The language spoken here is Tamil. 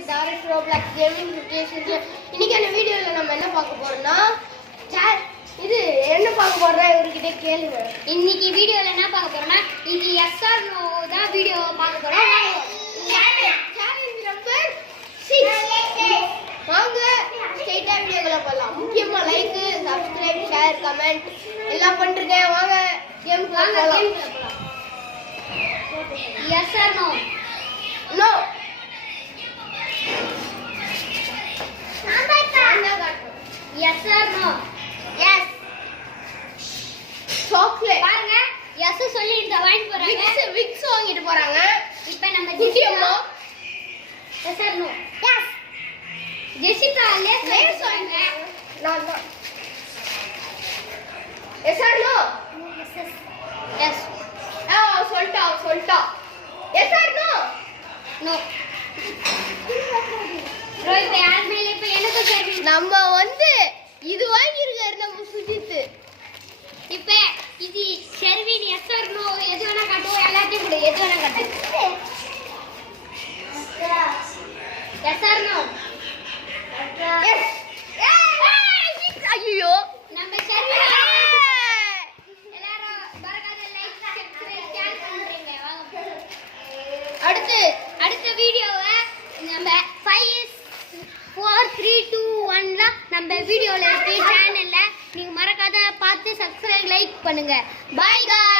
With RS Roblox gaming creations. இன்னைக்கான வீடியோவில் நம்ம என்ன பார்க்க போறோம்னா இது என்ன பார்க்க போறோம்னா இவர்கிட்ட கேளுங்க. இன்னைக்கு வீடியோவில் என்ன பார்க்க போறோம்னா இது எஸ் ஆர் நோ தான் வீடியோ பார்க்க போறோம். Challenge number 6. வாங்க ஸ்ட்ரைட்டா வீடியோக்குள்ள போகலாம். முக்கியமா லைக், சப்ஸ்கிரைப், ஷேர், கமெண்ட் எல்லாம் பண்ணிருக்கேன். வாங்க கேம் போகலாம். Yes or no? No. Yes or no? Yes. Chocolate. பாருங்க எஸ் சொல்லி இந்த வாங்கி போறாங்க. விக்ஸ் வாங்கிட்டு போறாங்க. இப்போ நம்ம Kuttiyamma yes or no? Yes. Jessica Lay's வாங்க. நான் தான். Yes or no? எஸ். சொல்லிட்டா. Yes or no? No. Bro இப்போ யார் மேல இப்போ எனக்கு கேள்வி. நம்ம இது வாங்கியிருக்காரு நம்ம சுஜித். இப்போ இது ஷெர்வின் எஸ் ஆர் நோ எது வேணா காட்டுவோம். எல்லாத்தையும் கூட எது வேணா காட்டு. Yes or no? எஸ். ஐயோ நம்ம ஷெர்வின் எல்லாரும் மறக்காத லைக், சப்ஸ்கிரைப், ஷேர் பண்றீங்க. வாங்க அடுத்த வீடியோவை நம்ம 5 4 3 2 1ல நம்ம வீடியோல இருக்கு. சேனல்ல நீங்க மறக்காத பார்த்து சப்ஸ்கிரைப், லைக் பண்ணுங்க. By guys.